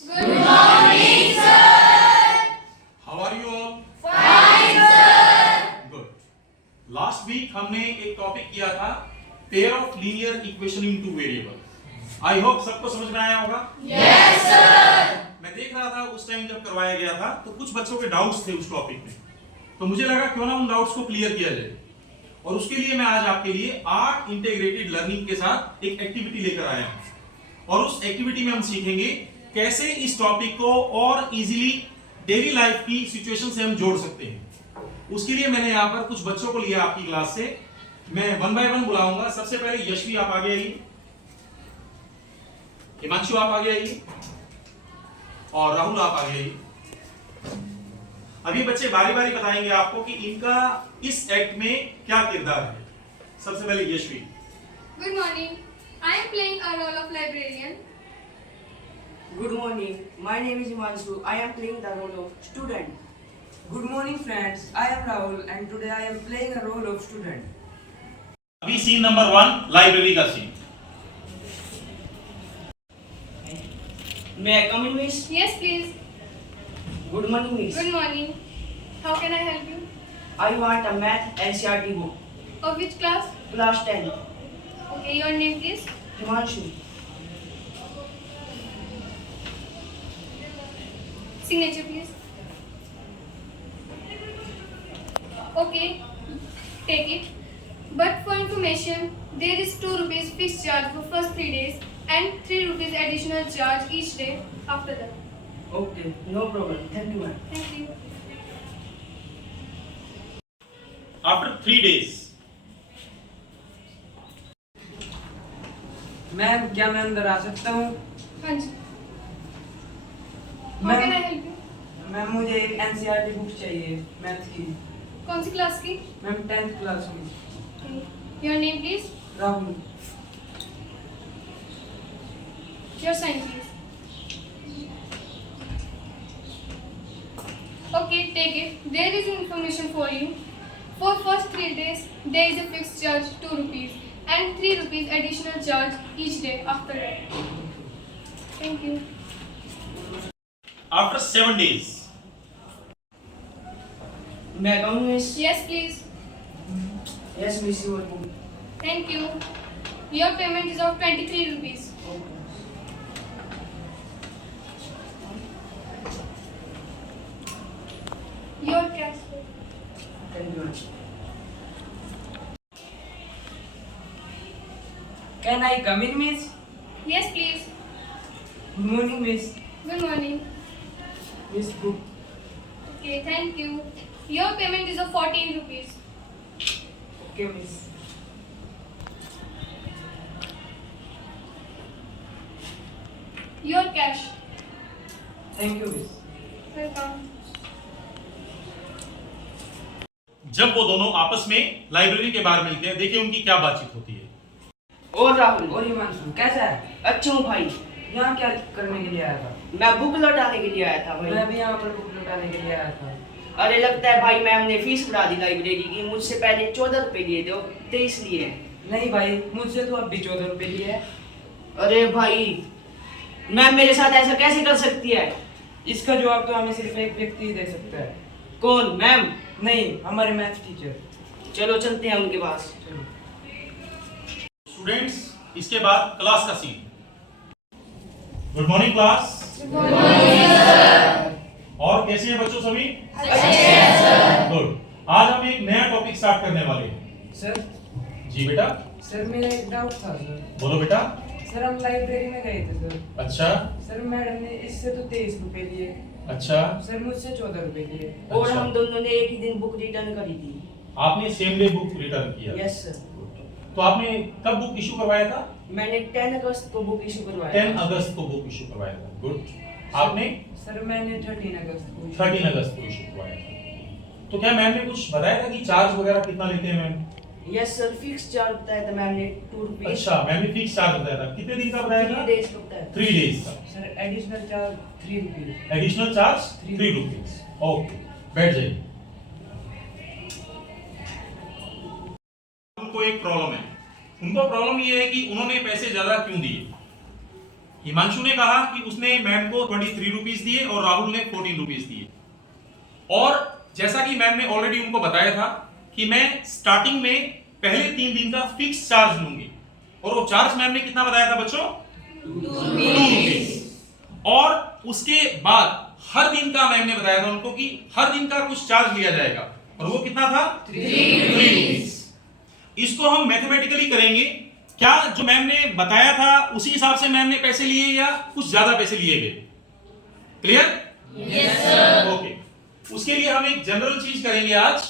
Good morning, sir. How are you all? Fine, sir. Good. Last week हमने एक topic किया था pair of linear equation in two variable. I hope सबको समझ में आया होगा. Yes, sir. मैं देख रहा था उस टाइम जब करवाया गया था तो कुछ बच्चों के डाउट्स थे उस टॉपिक में, तो मुझे लगा क्यों ना उन डाउट्स को क्लियर किया जाए. और उसके लिए मैं आज आपके लिए आर्ट इंटीग्रेटेड लर्निंग के साथ एक एक्टिविटी लेकर आया हूं. और उस एक्टिविटी में हम सीखेंगे कैसे इस टॉपिक को और इजीली डेली लाइफ की सिचुएशन से हम जोड़ सकते हैं. उसके लिए मैंने यहाँ पर कुछ बच्चों को लिया आपकी क्लास से. मैं वन बाय वन बुलाऊंगा. सबसे पहले यशवी आप आगे आइए, हिमांशु आप आगे आइए और राहुल आप आगे आइए. अभी बच्चे बारी बारी बताएंगे आपको कि इनका इस एक्ट में क्या किरदार है. सबसे पहले Yashvi. Good morning. I am playing a role of librarian. Good morning. My name is Himanshu. I am playing the role of student. Good morning, friends. I am Rahul, and today I am playing a role of student. अभी scene number 1 library का scene. May I come in, miss? Yes, please. Good morning, miss. Good morning. How can I help you? I want a math NCERT book. Of which class? Class 10. Okay, your name, please. Himanshu. Signature, please. Okay, take it. But for information, there is 2 rupees fixed charge for first 3 days and 3 rupees additional charge each day after that. Okay, no problem. Thank you, ma'am. Thank you. After 3 days. Ma'am, क्या मैं अंदर आ सकता हूँ? हाँ जी. How ma'am, can I help you? Ma'am मुझे एक NCERT book चाहिए math की. कौन सी क्लास की? मैम 10th क्लास में. Okay. Your name, please. Rahul. Your sign, please. Okay, take it. There is information for you. For first 3 days, there is a fixed charge 2 rupees and 3 rupees additional charge each day after that. Thank you. After 7 days. May I come in, miss? Yes, please. Yes, miss, your book. Thank you. Your payment is of 23 rupees. Okay. Your cash. Thank you, ma'am. Can I come in, miss? Yes, please. Good morning, miss. Good morning. Miss book. Okay, thank you. Your payment is of 14 rupees. Okay, miss. Your cash. Thank you, miss. Welcome. जब वो दोनों आपस में library के बाहर मिलते हैं, देखिए उनकी क्या बातचीत होती है. और राहुल. और हिमांशु, कैसा है? अच्छा हूँ भाई. यहाँ क्या करने के लिए आया था? मैं बुक लौटाने के लिए आया था मैं भाई. भी यहाँ पर बुक लौटाने के लिए आया था. अरे लगता है भाई मैम ने फीस बढ़ा दी लाइब्रेरी की. मुझसे पहले 14 रुपए लिए थे, 23 लिए हैं. नहीं भाई, मुझसे तो अब भी 14 रुपए लिए है. अरे भाई, मैम मेरे साथ ऐसा कैसे कर सकती है? इसका जवाब तो हमें सिर्फ एक व्यक्ति ही दे सकता है. कौन? मैम? नहीं, हमारे मैथ टीचर. चलो चलते हैं उनके पास. स्टूडेंट्स, इसके बाद क्लास का सीन. Good morning class. और कैसे हैं बच्चों सभी? गुड. आज हम एक नया टॉपिक स्टार्ट करने वाले हैं. सर. जी बेटा. सर, मेरा एक डाउट था सर. बोलो बेटा. सर, हम लाइब्रेरी में गए थे सर. अच्छा. सर, मैडम ने इससे तो 23 रुपए लिए. अच्छा. सर, मुझसे 14 रुपए लिए. और अच्छा. हम दोनों ने एक ही दिन बुक रिटर्न करी थी. आपने सेम डे बुक रिटर्न किया? Yes sir. तो आपने कब बुक इशू करवाया था? मैंने 10 अगस्त को बुक इशू करवाया. 10 अगस्त को बुक इशू करवाया था. गुड. आपने सर, मैंने 13 अगस्त को. 13 अगस्त को इशू करवाया था. तो क्या मैम ने कुछ बताया था कि चार्ज वगैरह कितना लेते हैं ma'am? Yes sir, fix charge बताया था मैम ने 2 रुपीस. अच्छा, मैम ने फिक्स चार्ज बताया था. कितने दिन का बताया 3 था? डेज का बताया था. 3 days का. Sir, additional charge 3 rupees. Additional charge 3 rupees. Okay, बैठ जाइए. उनको एक प्रॉब्लम है. उनको प्रॉब्लम ये है कि उन्होंने पैसे ज्यादा क्यों दिए. हिमांशु ने कहा कि उसने मैम को 23 रुपीस दिए और राहुल ने 14 रुपीस दिए। और जैसा कि मैम ने ऑलरेडी उनको बताया था कि मैं स्टार्टिंग में पहले 3 दिन का फिक्स चार्ज लूंगी, और वो चार्ज मैम ने कितना बताया था बच्चों? 2 रुपीस। और उसके बाद हर दिन का मैम ने बताया था उनको कि हर दिन का कुछ चार्ज लिया जाएगा, और वो कितना था? 3 रुपीस। इसको हम मैथमेटिकली करेंगे, क्या जो मैम ने बताया था उसी हिसाब से मैम ने पैसे लिए या कुछ ज्यादा पैसे लिए गए? क्लियर? Yes, sir. ओके, उसके लिए हम एक जनरल चीज करेंगे आज।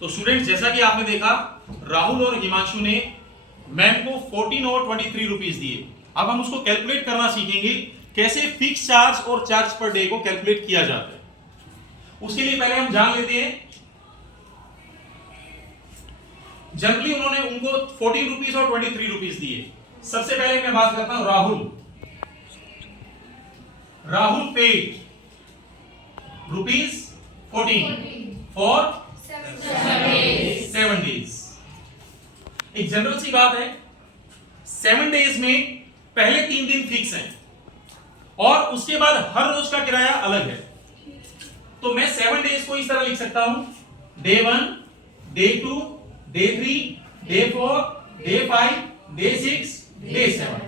तो स्टूडेंट्स, जैसा कि आपने देखा राहुल और हिमांशु ने मैम को 14 और 23 रुपीस दिए। अब हम उसको कैलकुलेट करना सीखेंगे, कैसे फिक्स चार्ज और चार्ज पर डे को कैलकुलेट किया जाता है। उसके लिए पहले हम जान लेते हैं, जनरली उन्होंने उनको 14 रुपीस और 23 रुपीस दिए। सबसे पहले मैं बात करता हूं राहुल पेड ₹14 फॉर 7 डेज। एक जनरल सी बात है, 7 डेज में पहले 3 दिन फिक्स हैं और उसके बाद हर रोज का किराया अलग है। तो मैं 7 डेज को इस तरह लिख सकता हूं, day 1, day 2, day 3, day 4, day 5, day 6, day 7।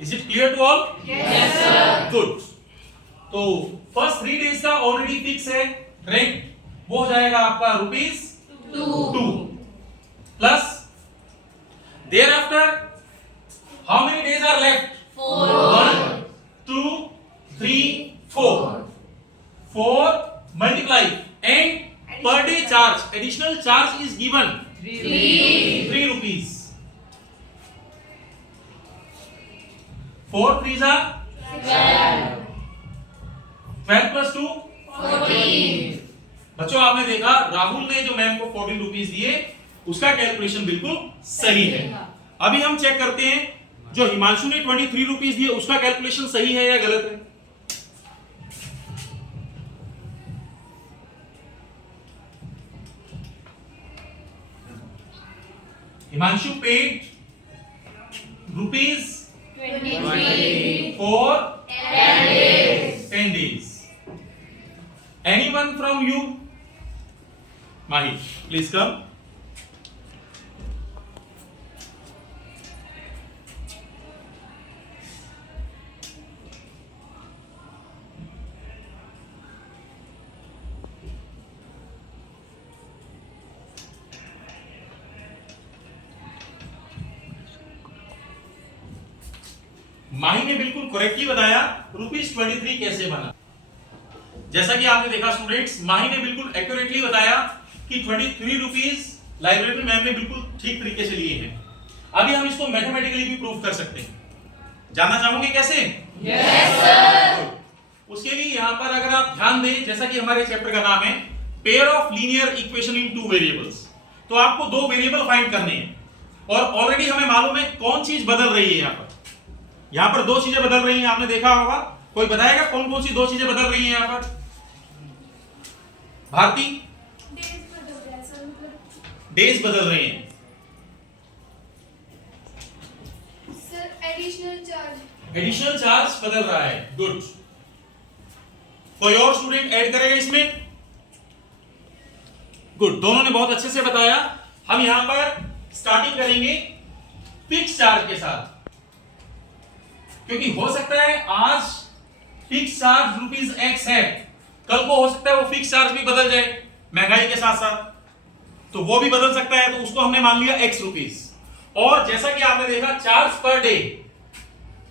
Is it clear to all? Yes, sir. Good. तो फर्स्ट 3 डेज का ऑलरेडी फिक्स है रेंट, वो हो जाएगा आपका ₹2 plus thereafter how many days are left? 1, 2, 3, 4 multiply and per day charge, additional charge is given 3 rupees. 4 3s are 12 plus 2 14. बच्चों, आपने देखा राहुल ने जो मैम को 14 रुपीस दिए उसका कैलकुलेशन बिल्कुल सही है। अभी हम चेक करते हैं जो हिमांशु ने 23 रुपीस दिए उसका कैलकुलेशन सही है या गलत है। Himanshu paid ₹23 for 10 days. Anyone from you? Mahi, please come. माही ने बिल्कुल करेक्टली बताया ₹23 कैसे बना। जैसा कि आपने देखा स्टूडेंट्स, माही ने बिल्कुल एक्यूरेटली बताया कि 23 रुपीस लाइब्रेरी मैम ने बिल्कुल ठीक तरीके से लिए हैं। अभी हम इसको मैथमेटिकली भी प्रूव कर सकते हैं। जानना चाहोगे कैसे? Yes, sir. उसके लिए यहां पर अगर आप ध्यान दें, जैसा कि हमारे चैप्टर का नाम है pair of linear equation in 2 variables, तो आपको 2 वेरिएबल फाइंड करने हैं और ऑलरेडी हमें मालूम है कौन चीज बदल रही है। यहां पर 2 चीजें बदल रही हैं, आपने देखा होगा। कोई बताएगा कौन कौन सी 2 चीजें बदल रही हैं यहां पर? भारती? डेज बदल रही हैं। सर, एडिशनल चार्ज बदल रहा है। गुड। कोई और स्टूडेंट ऐड करेगा इसमें? गुड, दोनों ने बहुत अच्छे से बताया। हम यहां पर स्टार्टिंग करेंगे फिक्स चार्ज के साथ, क्योंकि हो सकता है आज फिक्स चार्ज ₹X है, कल को हो सकता है वो फिक्स चार्ज भी बदल जाए महंगाई के साथ साथ, तो वो भी बदल सकता है। तो उसको हमने मान लिया X रुपीस। और जैसा कि आपने देखा charge per day,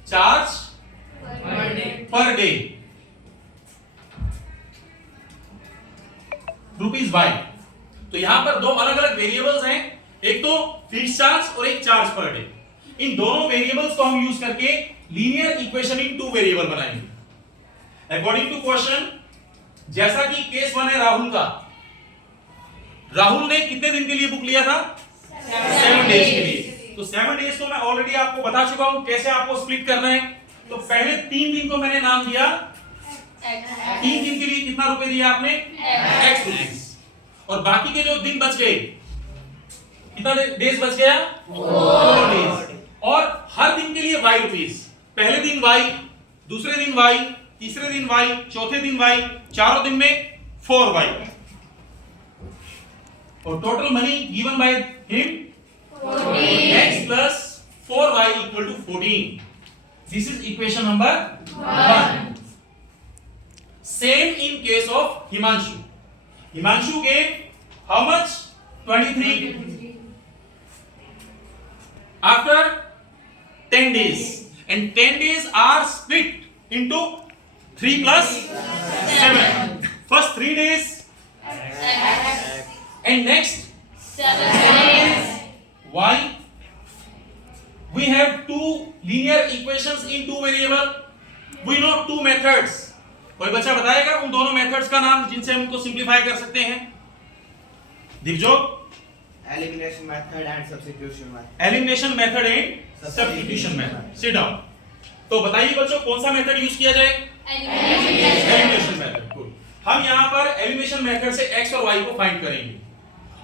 charge per day ₹Y। तो यहां पर 2 अलग अलग वेरिएबल्स हैं, एक तो फिक्स चार्ज और एक चार्ज पर डे। इन दोनों वेरिएबल्स को हम यूज करके लीनियर इक्वेशन इन 2 वेरिएबल बनाएंगे अकॉर्डिंग टू क्वेश्चन। जैसा कि केस 1 है राहुल का, राहुल ने कितने दिन के लिए बुक लिया था? 7 डेज के लिए। तो 7 डेज को मैं ऑलरेडी आपको बता चुका हूं कैसे आपको स्प्लिट करना है। तो पहले 3 दिन को मैंने नाम दिया, 3 दिन के लिए कितना रुपए दिया आपने? X rupees. और बाकी के जो दिन बच गए, कितना डेज बच गया? 4 डेज। और हर दिन के लिए y रुपीस। पहले दिन y, दूसरे दिन y, तीसरे दिन y, चौथे दिन y, चारों दिन में 4y। और total money given by him 14. x plus 4y equal to 14. This is equation number 1. Same in case of Himanshu. Himanshu gave how much? 23 after 10 days, and 10 days are split into 3 plus 7. First 3 days and next 7 days. Why? We have two linear equations in two variable. We know two methods. कोई बच्चा बताएगा उन दोनों methods का नाम जिनसे हम इनको सिंप्लीफाई कर सकते हैं? Divjot? Elimination method and substitution method. Elimination method and substitution method. Sit down. तो बताइए बच्चों कौन सा मेथड यूज किया जाए? Elimination method. गुड। हम यहाँ पर एलिमिनेशन मेथड से x और y को फाइंड करेंगे।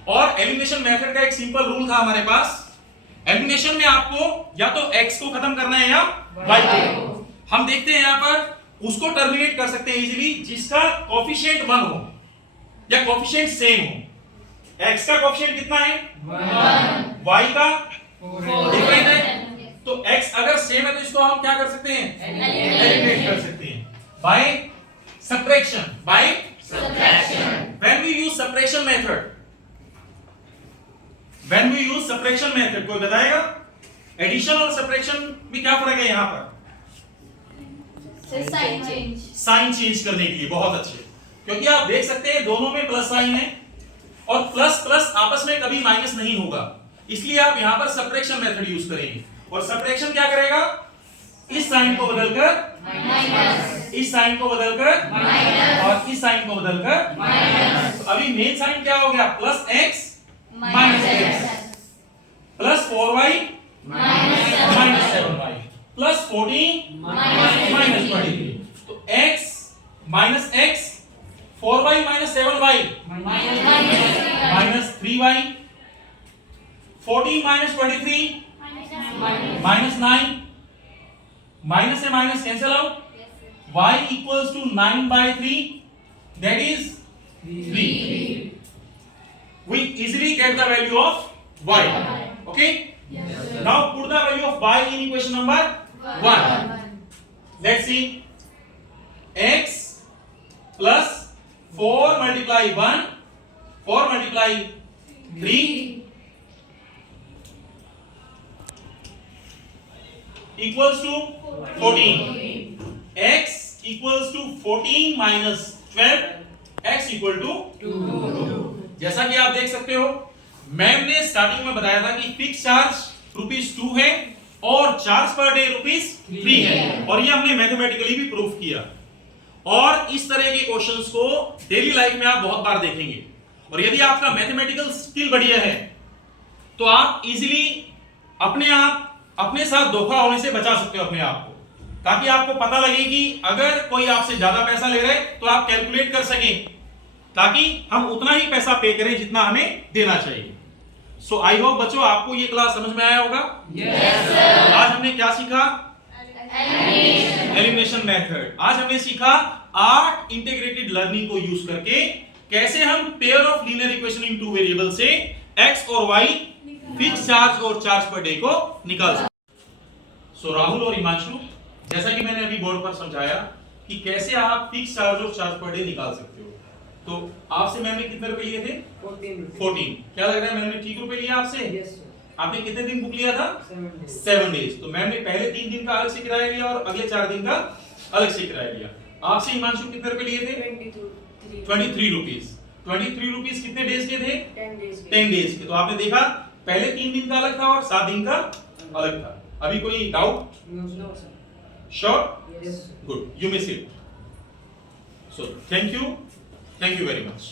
और एलिमिनेशन मेथड का एक सिंपल रूल था हमारे पास। एलिमिनेशन में आपको या तो x को खत्म करना है या y को। हम देखते हैं यहाँ पर उसको टर्मिनेट कर सकते हैं इजीली जिसका कोएफिशिएंट 1 हो या कोएफिशिएंट सेम हो। x का कोएफिशिएंट कितना है? 1। y का डिफरेंट है। तो x अगर सेम है तो इसको हम क्या कर सकते हैं? एलिमिनेट कर सकते हैं by subtraction. By Subtraction. When we use subtraction method, when we use subtraction method, कोई बताएगा एडिशन और सब्ट्रैक्शन में क्या फर्क है? यहाँ पर साइन चेंज। साइन चेंज करने के लिए बहुत अच्छे, क्योंकि आप देख सकते हैं दोनों में प्लस साइन है और प्लस प्लस आपस में कभी माइनस नहीं होगा, इसलिए आप यहां पर सब्ट्रैक्शन मेथड यूज करेंगे। और सब्ट्रैक्शन क्या करेगा? इस साइन को बदलकर Minus. इस साइन को बदलकर Minus. और इस साइन को बदलकर Minus. तो अभी मेन साइन क्या हो गया? Plus x Minus x x. Plus 4y Minus minus 7y. 7y plus 14 Minus minus 23. 23। तो x minus x 4y minus 7y Minus 3y. Minus 3y 14 minus 23 minus 9 minus से minus cancel out y equals to 9 by 3 that is 3. We easily get the value of y. Okay? Now put the value of y in equation number 1. Let's see. X plus 4 multiply 1 4 multiply 3 equals to 14. X equals to 14 minus 12. X equal to 2. जैसा कि आप देख सकते हो ma'am ने starting में बताया था कि फिक्स चार्ज ₹2 है और चार्ज पर डे ₹3 है, और ये हमने मैथमेटिकली भी प्रूफ किया। और इस तरह के क्वेश्चंस को डेली लाइफ में आप बहुत बार देखेंगे। और यदि आपका मैथमेटिकल स्किल बढ़िया है तो आप इजीली अपने साथ धोखा होने से बचा सकते हो अपने आप को, ताकि आपको पता लगे कि अगर कोई आपसे ज्यादा पैसा ले रहा है तो आप कैलकुलेट कर सकें, ताकि हम उतना ही पैसा पे करें जितना हमें देना चाहिए। सो आई होप बच्चों आपको ये क्लास समझ में आया होगा। Yes, sir. आज हमने क्या सीखा? Elimination method. आज हमने सीखा 8 इंटीग्रेटेड लर्निंग को यूज करके कैसे हम pair of linear equation in two variable से x और y फिक्स चार्ज और चार्ज पर डे को निकाल सकते। सो राहुल और हिमांशु, जैसा कि मैंने अभी बोर्ड पर समझाया कि कैसे आप फिक्स चार्ज और चार्ज पर डे निकाल सकते हो, तो आपसे मैंने कितने रुपए लिए थे? 14। क्या लग रहा है मैंने ठीक रुपए लिए आपसे? Yes, sir. आपने कितने दिन बुक लिया था? 7 days. 7 डेज। तो मैम ने पहले 3 दिन का अलग से किराया लिया और अगले 4 दिन का अलग से किराया लिया। आपसे हिमांशु कितने रुपए लिए थे? 23 रुपीस। 23 रुपीस कितने डेज के थे? 10 डेज के। तो आपने देखा पहले 3 दिन का अलग था और 7 दिन का अलग था। अभी कोई doubt? No, sir. Sure? Yes, sir. Good, you may sit. So thank you very much.